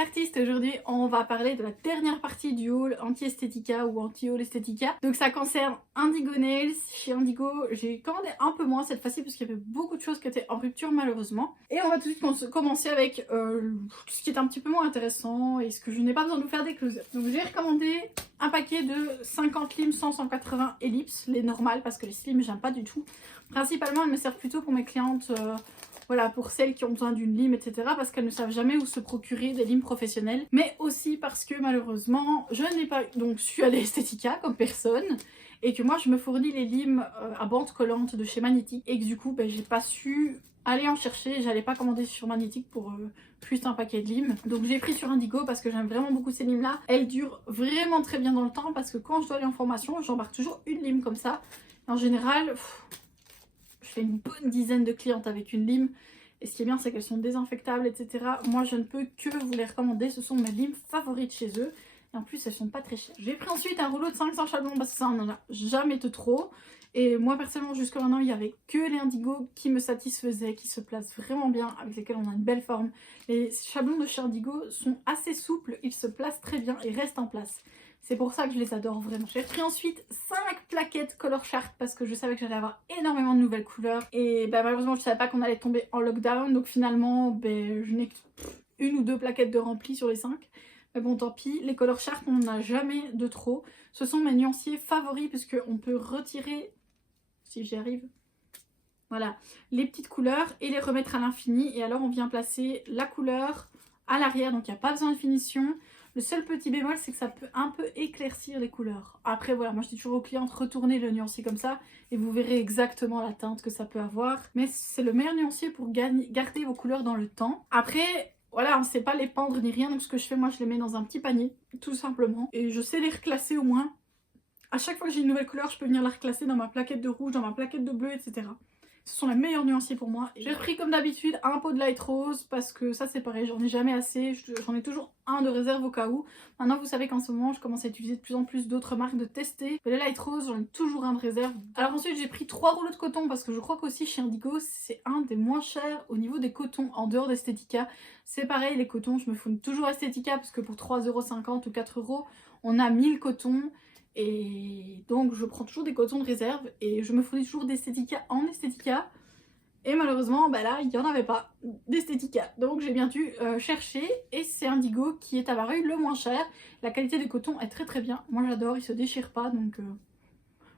l'artiste, aujourd'hui on va parler de la dernière partie du haul anti-esthética ou anti-haul esthética. Donc ça concerne Indigo Nails. Chez Indigo j'ai commandé un peu moins cette fois-ci parce qu'il y avait beaucoup de choses qui étaient en rupture malheureusement. Et on va tout de suite commencer avec tout ce qui est un petit peu moins intéressant et ce que je n'ai pas besoin de vous faire des close-up. Donc j'ai recommandé un paquet de 50 limes 100-180 ellipses, les normales parce que les slims j'aime pas du tout. Principalement elles me servent plutôt pour mes clientes... Voilà, pour celles qui ont besoin d'une lime, etc. Parce qu'elles ne savent jamais où se procurer des limes professionnelles. Mais aussi parce que malheureusement, je n'ai pas... Donc, je suis allée Esthética comme personne. Et que moi, je me fournis les limes à bande collante de chez Magnétique. Et que du coup, j'ai pas su aller en chercher. J'allais pas commander sur Magnétique pour juste un paquet de limes. Donc, j'ai pris sur Indigo parce que j'aime vraiment beaucoup ces limes-là. Elles durent vraiment très bien dans le temps. Parce que quand je dois aller en formation, j'embarque toujours une lime comme ça. Et en général... Je fais une bonne dizaine de clientes avec une lime. Et ce qui est bien, c'est qu'elles sont désinfectables, etc. Moi, je ne peux que vous les recommander. Ce sont mes limes favorites chez eux. Et en plus, elles sont pas très chères. J'ai pris ensuite un rouleau de 500 chablons parce que ça, on en a jamais de trop. Et moi, personnellement, jusqu'à maintenant, il n'y avait que les Indigo qui me satisfaisaient, qui se placent vraiment bien, avec lesquels on a une belle forme. Les chablons de chez Indigo sont assez souples, ils se placent très bien et restent en place. C'est pour ça que je les adore vraiment. J'ai pris ensuite 5 plaquettes Color Chart parce que je savais que j'allais avoir énormément de nouvelles couleurs. Et malheureusement, je savais pas qu'on allait tomber en lockdown. Donc finalement, je n'ai qu'une ou deux plaquettes de rempli sur les 5. Mais bon, tant pis. Les Color Chart, on n'en a jamais de trop. Ce sont mes nuanciers favoris puisqu'on peut retirer, si j'y arrive, voilà, les petites couleurs et les remettre à l'infini. Et alors, on vient placer la couleur à l'arrière. Donc, il n'y a pas besoin de finition. Le seul petit bémol, c'est que ça peut un peu éclaircir les couleurs. Après, voilà, moi je dis toujours aux clientes, retournez le nuancier comme ça et vous verrez exactement la teinte que ça peut avoir. Mais c'est le meilleur nuancier pour garder vos couleurs dans le temps. Après, voilà, on ne sait pas les pendre ni rien. Donc ce que je fais, moi je les mets dans un petit panier, tout simplement. Et je sais les reclasser au moins. À chaque fois que j'ai une nouvelle couleur, je peux venir la reclasser dans ma plaquette de rouge, dans ma plaquette de bleu, etc. Ce sont les meilleurs nuanciers pour moi. J'ai repris comme d'habitude un pot de light rose parce que ça c'est pareil, j'en ai jamais assez, j'en ai toujours un de réserve au cas où. Maintenant vous savez qu'en ce moment je commence à utiliser de plus en plus d'autres marques de tester. Mais les light rose j'en ai toujours un de réserve. Alors ensuite j'ai pris 3 rouleaux de coton parce que je crois qu'aussi chez Indigo c'est un des moins chers au niveau des cotons en dehors d'Esthética. C'est pareil les cotons, je me fous toujours Esthética parce que pour 3,50€ ou 4€ on a 1000 cotons. Et donc je prends toujours des cotons de réserve et je me fournis toujours d'Esthética en Esthética. Et malheureusement là il n'y en avait pas d'Esthética. Donc j'ai bien dû chercher et c'est Indigo qui est apparu le moins cher. La qualité du coton est très très bien. Moi j'adore, il se déchire pas donc...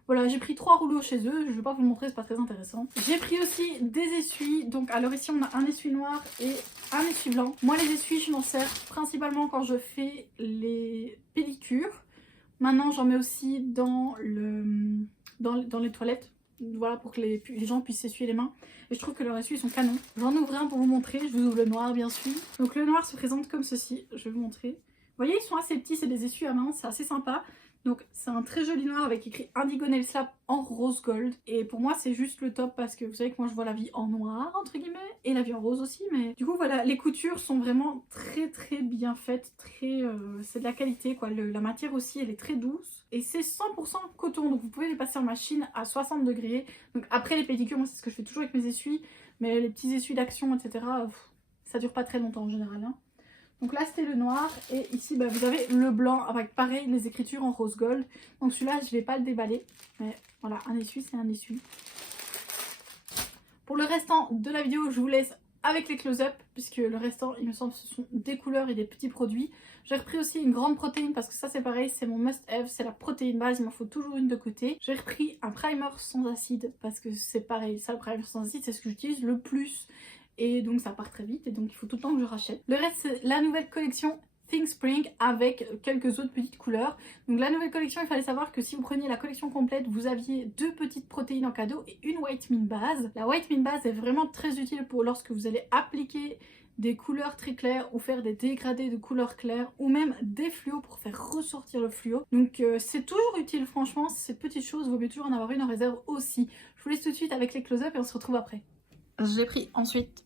Voilà, j'ai pris 3 rouleaux chez eux, je vais pas vous le montrer, c'est pas très intéressant. J'ai pris aussi des essuies, donc alors ici on a un essuie noir et un essuie blanc. Moi les essuies je m'en sers principalement quand je fais les pédicures. Maintenant j'en mets aussi dans les toilettes, voilà, pour que les gens puissent s'essuyer les mains. Et je trouve que leurs essuies sont canons. J'en ouvre un pour vous montrer, je vous ouvre le noir bien sûr. Donc le noir se présente comme ceci, je vais vous montrer. Vous voyez ils sont assez petits, c'est des essuies à main, c'est assez sympa. Donc c'est un très joli noir avec écrit Indigo Nails Lab en rose gold. Et pour moi c'est juste le top parce que vous savez que moi je vois la vie en noir entre guillemets et la vie en rose aussi. Mais du coup voilà, les coutures sont vraiment très très bien faites. C'est de la qualité quoi. La matière aussi elle est très douce. Et c'est 100% coton donc vous pouvez les passer en machine à 60 degrés. Donc après les pédicures, moi c'est ce que je fais toujours avec mes essuies. Mais les petits essuies d'action etc. Ça dure pas très longtemps en général hein. Donc là c'était le noir et ici vous avez le blanc avec pareil les écritures en rose gold. Donc celui-là je vais pas le déballer. Mais voilà, un essuie c'est un essuie. Pour le restant de la vidéo je vous laisse avec les close-up puisque le restant il me semble ce sont des couleurs et des petits produits. J'ai repris aussi une grande protéine parce que ça c'est pareil, c'est mon must-have, c'est la protéine base, il m'en faut toujours une de côté. J'ai repris un primer sans acide parce que c'est pareil, ça le primer sans acide c'est ce que j'utilise le plus. Et donc ça part très vite et donc il faut tout le temps que je rachète. Le reste c'est la nouvelle collection Think Spring avec quelques autres petites couleurs. Donc la nouvelle collection, il fallait savoir que si vous preniez la collection complète, vous aviez 2 petites protéines en cadeau et une White Mint base. La White Mint base est vraiment très utile pour lorsque vous allez appliquer des couleurs très claires ou faire des dégradés de couleurs claires ou même des fluos pour faire ressortir le fluo. Donc c'est toujours utile franchement, ces petites choses, vaut mieux toujours en avoir une en réserve aussi. Je vous laisse tout de suite avec les close-up et on se retrouve après. J'ai pris ensuite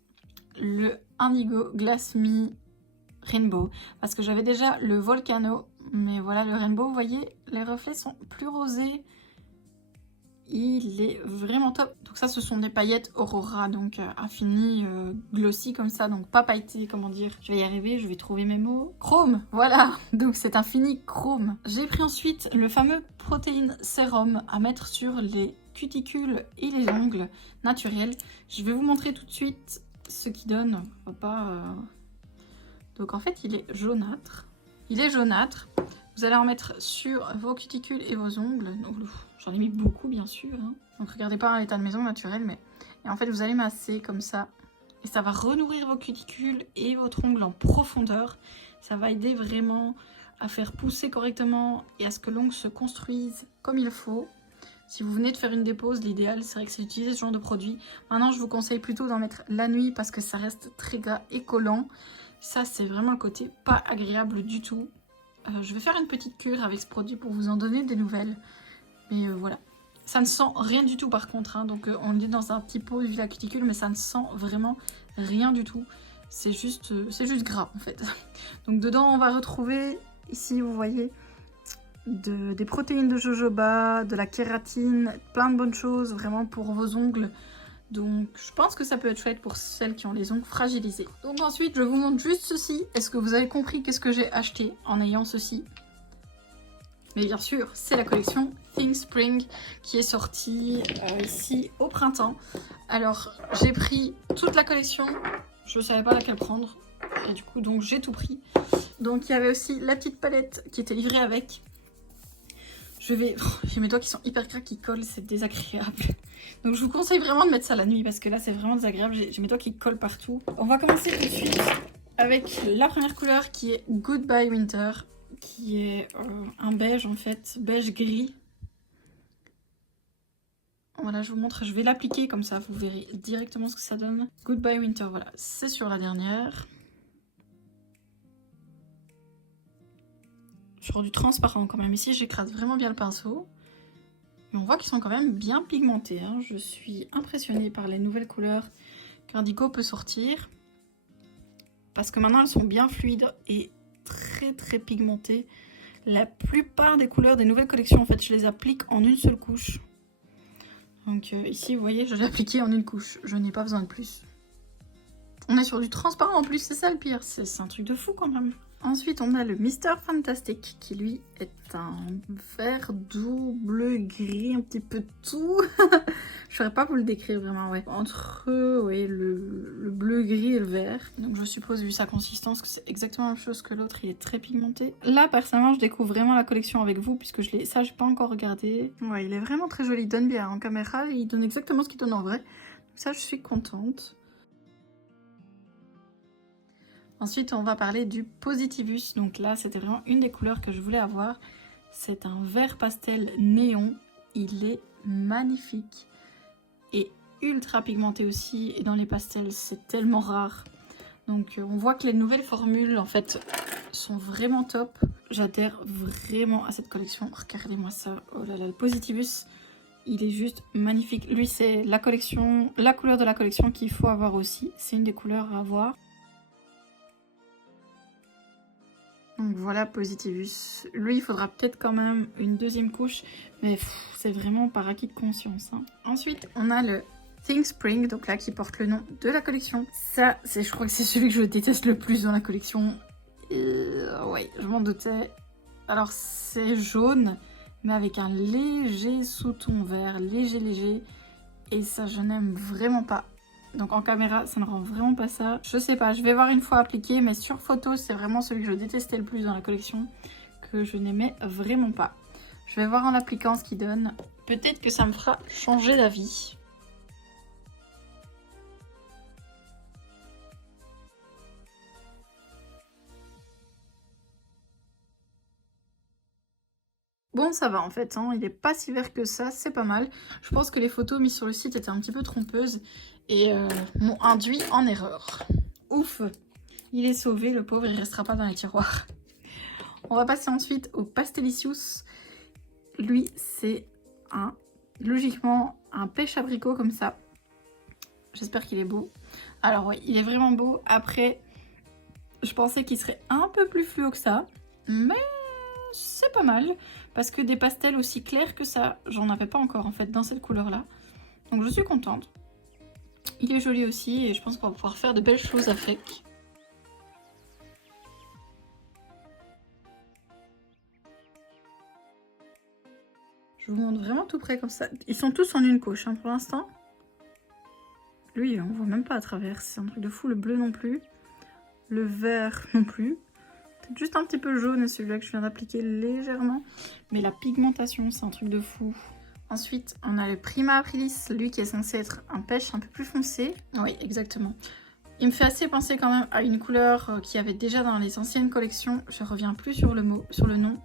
le Indigo Glass Me Rainbow parce que j'avais déjà le Volcano, mais voilà le Rainbow, vous voyez les reflets sont plus rosés il est vraiment top. Donc ça, ce sont des paillettes Aurora, donc infini, glossy comme ça, donc pas pailleté, comment dire. Je vais y arriver, je vais trouver mes mots. Chrome, voilà, donc c'est infini chrome. J'ai pris ensuite le fameux protéine sérum à mettre sur les cuticules et les ongles naturels. Je vais vous montrer tout de suite ce qu'il donne. On va pas, Donc en fait, il est jaunâtre. Il est jaunâtre. Vous allez en mettre sur vos cuticules et vos ongles. Donc j'en ai mis beaucoup, bien sûr. Hein. Donc regardez pas à l'état de maison naturel, mais... Et en fait, vous allez masser comme ça. Et ça va renourrir vos cuticules et votre ongle en profondeur. Ça va aider vraiment à faire pousser correctement et à ce que l'ongle se construise comme il faut. Si vous venez de faire une dépose, l'idéal serait que c'est d'utiliser ce genre de produit. Maintenant, je vous conseille plutôt d'en mettre la nuit parce que ça reste très gras et collant. Ça, c'est vraiment le côté pas agréable du tout. Je vais faire une petite cure avec ce produit pour vous en donner des nouvelles. Mais voilà. Ça ne sent rien du tout par contre. Hein. Donc on est dans un petit pot de la cuticule, mais ça ne sent vraiment rien du tout. C'est juste gras en fait. Donc dedans, on va retrouver, ici vous voyez, des protéines de jojoba, de la kératine, plein de bonnes choses vraiment pour vos ongles. Donc je pense que ça peut être chouette pour celles qui ont les ongles fragilisés. Donc ensuite je vous montre juste ceci. Est-ce que vous avez compris qu'est-ce que j'ai acheté en ayant ceci? Mais bien sûr, c'est la collection Think Spring qui est sortie ici au printemps. Alors j'ai pris toute la collection, je ne savais pas laquelle prendre. Et du coup donc j'ai tout pris. Donc il y avait aussi la petite palette qui était livrée avec. J'ai mes doigts qui sont hyper gras, qui collent, c'est désagréable. Donc je vous conseille vraiment de mettre ça la nuit parce que là c'est vraiment désagréable, j'ai mes doigts qui collent partout. On va commencer tout de suite avec la première couleur qui est Goodbye Winter, qui est un beige en fait, beige gris. Voilà, je vous montre, je vais l'appliquer comme ça, vous verrez directement ce que ça donne. Goodbye Winter, voilà, c'est sur la dernière. Sur du transparent quand même, ici j'écrase vraiment bien le pinceau. Mais on voit qu'ils sont quand même bien pigmentés. Hein. Je suis impressionnée par les nouvelles couleurs qu'Indigo peut sortir. Parce que maintenant elles sont bien fluides et très pigmentées. La plupart des couleurs des nouvelles collections, en fait, je les applique en une seule couche. Donc ici, vous voyez, je l'ai appliqué en une couche. Je n'ai pas besoin de plus. On est sur du transparent en plus, c'est ça le pire. C'est un truc de fou quand même. Ensuite, on a le Mr. Fantastic qui, lui, est un vert doux, bleu, gris, un petit peu tout. Je ne saurais pas vous le décrire vraiment, ouais. Entre ouais, le bleu, gris et le vert. Donc, je suppose, vu sa consistance, que c'est exactement la même chose que l'autre. Il est très pigmenté. Là, personnellement, je découvre vraiment la collection avec vous, puisque ça, je n'ai pas encore regardé. Ouais, il est vraiment très joli. Il donne bien en caméra. Il donne exactement ce qu'il donne en vrai. Donc ça, je suis contente. Ensuite, on va parler du Positivus. Donc là, c'était vraiment une des couleurs que je voulais avoir. C'est un vert pastel néon. Il est magnifique. Et ultra pigmenté aussi. Et dans les pastels, c'est tellement rare. Donc on voit que les nouvelles formules, en fait, sont vraiment top. J'adhère vraiment à cette collection. Regardez-moi ça. Oh là là, le Positivus, il est juste magnifique. Lui, c'est la couleur de la collection qu'il faut avoir aussi. C'est une des couleurs à avoir. Donc voilà Positivus. Lui, il faudra peut-être quand même une deuxième couche, mais c'est vraiment par acquis de conscience. Hein. Ensuite, on a le Think Spring, donc là qui porte le nom de la collection. Ça, je crois que c'est celui que je déteste le plus dans la collection. Ouais, je m'en doutais. Alors c'est jaune, mais avec un léger sous-ton vert, léger. Et ça, je n'aime vraiment pas. Donc en caméra, ça ne rend vraiment pas ça. Je sais pas, je vais voir une fois appliqué, mais sur photo, c'est vraiment celui que je détestais le plus dans la collection, que je n'aimais vraiment pas. Je vais voir en l'appliquant ce qu'il donne. Peut-être que ça me fera changer d'avis. Bon, ça va en fait, hein. Il est pas si vert que ça, c'est pas mal. Je pense que les photos mises sur le site étaient un petit peu trompeuses et m'ont induit en erreur. Ouf, il est sauvé, le pauvre, il restera pas dans les tiroirs. On va passer ensuite au Pastelicious. Lui, c'est logiquement un pêche abricot comme ça. J'espère qu'il est beau. Alors oui, il est vraiment beau. Après, je pensais qu'il serait un peu plus fluo que ça, mais c'est pas mal. Parce que des pastels aussi clairs que ça, j'en avais pas encore en fait dans cette couleur-là. Donc je suis contente. Il est joli aussi et je pense qu'on va pouvoir faire de belles choses avec. Je vous montre vraiment tout près comme ça. Ils sont tous en une couche hein, pour l'instant. Lui, on voit même pas à travers. C'est un truc de fou. Le bleu non plus. Le vert non plus. Peut-être juste un petit peu jaune, celui-là que je viens d'appliquer légèrement. Mais la pigmentation, c'est un truc de fou. Ensuite, on a le Prima Aprilis, lui qui est censé être un pêche un peu plus foncé. Oui, exactement. Il me fait assez penser quand même à une couleur qu'il y avait déjà dans les anciennes collections. Je reviens plus sur le nom.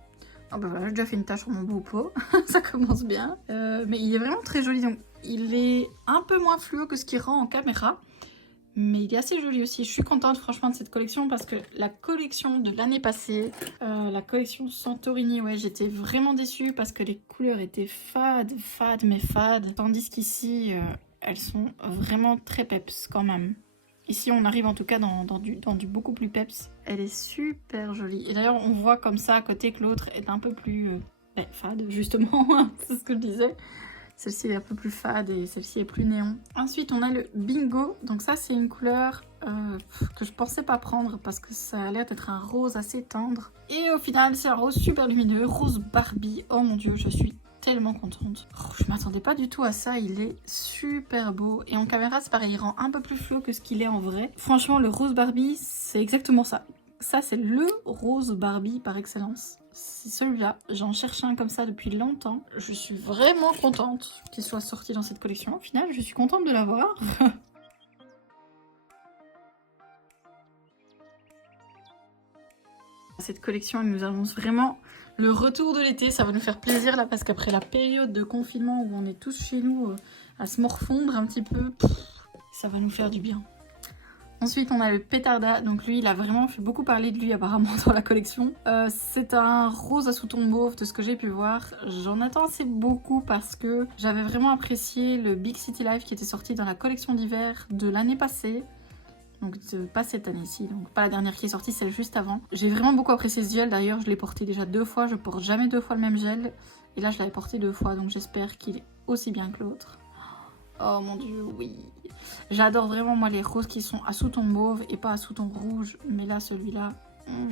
Oh bah voilà, j'ai déjà fait une tache sur mon beau pot. Ça commence bien. Mais il est vraiment très joli. Donc, il est un peu moins fluo que ce qu'il rend en caméra. Mais il est assez joli aussi. Je suis contente franchement de cette collection parce que la collection de l'année passée, la collection Santorini, ouais, j'étais vraiment déçue parce que les couleurs étaient fades. Tandis qu'ici, elles sont vraiment très peps quand même. Ici, on arrive en tout cas dans du beaucoup plus peps. Elle est super jolie. Et d'ailleurs, on voit comme ça à côté que l'autre est un peu plus fade, justement. C'est ce que je disais. Celle-ci est un peu plus fade et celle-ci est plus néon. Ensuite, on a le Bingo. Donc ça, c'est une couleur que je pensais pas prendre parce que ça a l'air d'être un rose assez tendre. Et au final, c'est un rose super lumineux, rose Barbie. Oh mon dieu, je suis tellement contente. Oh, je m'attendais pas du tout à ça, il est super beau. Et en caméra, c'est pareil, il rend un peu plus fluo que ce qu'il est en vrai. Franchement, le rose Barbie, c'est exactement ça. Ça, c'est le rose Barbie par excellence. C'est celui-là. J'en cherche un comme ça depuis longtemps. Je suis vraiment contente qu'il soit sorti dans cette collection. Au final, je suis contente de l'avoir. Cette collection, elle nous annonce vraiment le retour de l'été. Ça va nous faire plaisir là parce qu'après la période de confinement où on est tous chez nous à se morfondre un petit peu, ça va nous faire du bien. Ensuite, on a le Pétarda. Donc lui, il a vraiment fait beaucoup parler de lui apparemment dans la collection. C'est un rose à sous-ton mauve de ce que j'ai pu voir. J'en attends assez beaucoup parce que j'avais vraiment apprécié le Big City Life qui était sorti dans la collection d'hiver de l'année passée. Donc pas cette année-ci, donc pas la dernière qui est sortie, celle juste avant. J'ai vraiment beaucoup apprécié ce gel, d'ailleurs je l'ai porté déjà 2 fois, je porte jamais 2 fois le même gel. Et là je l'avais porté 2 fois, donc j'espère qu'il est aussi bien que l'autre. Oh mon dieu, oui. J'adore vraiment moi les roses qui sont à sous-ton mauve et pas à sous-ton rouge. Mais là celui-là,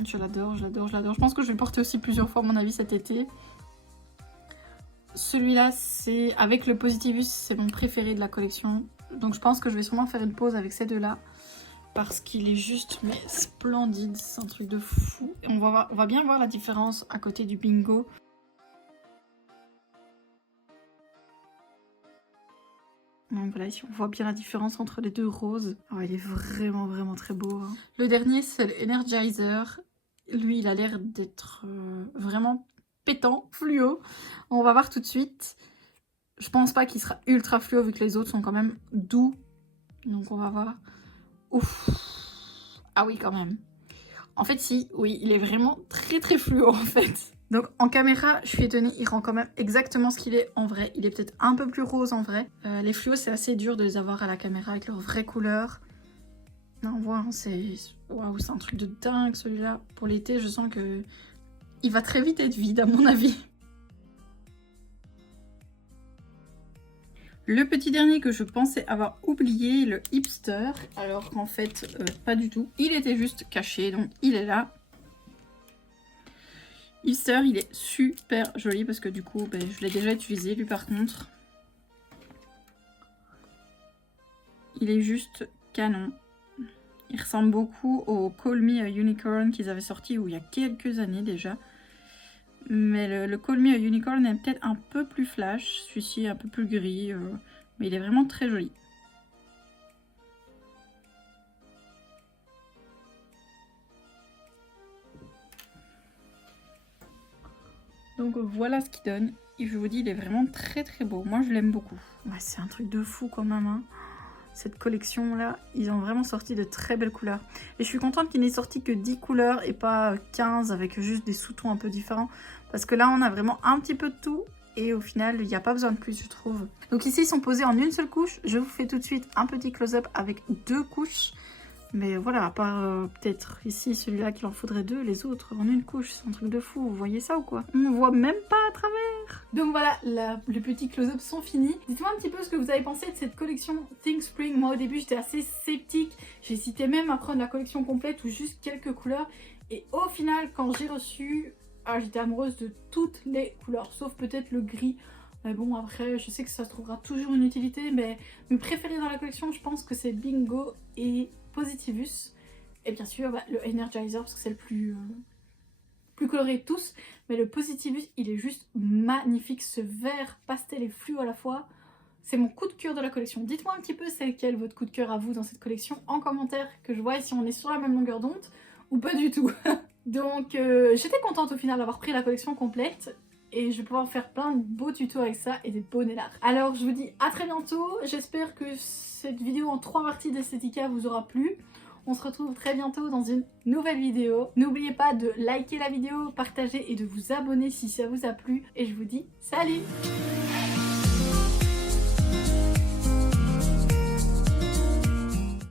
je l'adore. Je pense que je vais le porter aussi plusieurs fois à mon avis cet été. Celui-là, c'est avec le Positivus, c'est mon préféré de la collection. Donc je pense que je vais sûrement faire une pause avec ces deux-là. Parce qu'il est juste mais splendide, c'est un truc de fou. Et on va bien voir la différence à côté du Bingo. Donc voilà, ici on voit bien la différence entre les deux roses. Oh, il est vraiment très beau. Hein. Le dernier, c'est le Energizer. Lui, il a l'air d'être vraiment pétant, fluo. On va voir tout de suite. Je pense pas qu'il sera ultra fluo vu que les autres sont quand même doux. Donc on va voir. Ouf. Ah oui, quand même. En fait, si, oui, il est vraiment très fluo en fait. Donc en caméra, je suis étonnée, il rend quand même exactement ce qu'il est en vrai. Il est peut-être un peu plus rose en vrai. Les fluos, c'est assez dur de les avoir à la caméra avec leur vraie couleur. Non, on voit, hein, c'est... Waouh, c'est un truc de dingue celui-là. Pour l'été, je sens que... il va très vite être vide à mon avis. Le petit dernier que je pensais avoir oublié, le Hipster, alors qu'en fait, pas du tout. Il était juste caché, donc il est là. Hipster, il est super joli parce que du coup, je l'ai déjà utilisé, lui par contre. Il est juste canon. Il ressemble beaucoup au Call Me a Unicorn qu'ils avaient sorti il y a quelques années déjà. Mais le Call Me a Unicorn est peut-être un peu plus flash, celui-ci est un peu plus gris, mais il est vraiment très joli. Donc voilà ce qu'il donne. Et je vous dis, il est vraiment très beau. Moi, je l'aime beaucoup. Ouais, c'est un truc de fou quand même. Hein. Cette collection-là, ils ont vraiment sorti de très belles couleurs. Et je suis contente qu'il n'ait sorti que 10 couleurs et pas 15 avec juste des sous-tons un peu différents. Parce que là, on a vraiment un petit peu de tout. Et au final, il n'y a pas besoin de plus, je trouve. Donc ici, ils sont posés en une seule couche. Je vous fais tout de suite un petit close-up avec 2 couches. Mais voilà, à part peut-être ici celui-là qu'il en faudrait 2, les autres en une couche, c'est un truc de fou, vous voyez ça ou quoi? On voit même pas à travers. Donc voilà, les petits close-up sont finis. Dites-moi un petit peu ce que vous avez pensé de cette collection Think Spring. Moi au début j'étais assez sceptique, j'hésitais même à prendre la collection complète ou juste quelques couleurs. Et au final quand j'ai reçu, j'étais amoureuse de toutes les couleurs, sauf peut-être le gris. Mais bon, après, je sais que ça se trouvera toujours une utilité, mais mes préférés dans la collection, je pense que c'est Bingo et Positivus. Et bien sûr, le Energizer, parce que c'est le plus coloré de tous. Mais le Positivus, il est juste magnifique. Ce vert pastel et fluo à la fois, c'est mon coup de cœur de la collection. Dites-moi un petit peu c'est lequel votre coup de cœur à vous dans cette collection en commentaire, que je vois si on est sur la même longueur d'onde ou pas du tout. Donc, j'étais contente au final d'avoir pris la collection complète. Et je vais pouvoir faire plein de beaux tutos avec ça et des bonnets larges. Alors je vous dis à très bientôt, j'espère que cette vidéo en 3 parties d'Estetica vous aura plu. On se retrouve très bientôt dans une nouvelle vidéo. N'oubliez pas de liker la vidéo, partager et de vous abonner si ça vous a plu. Et je vous dis salut!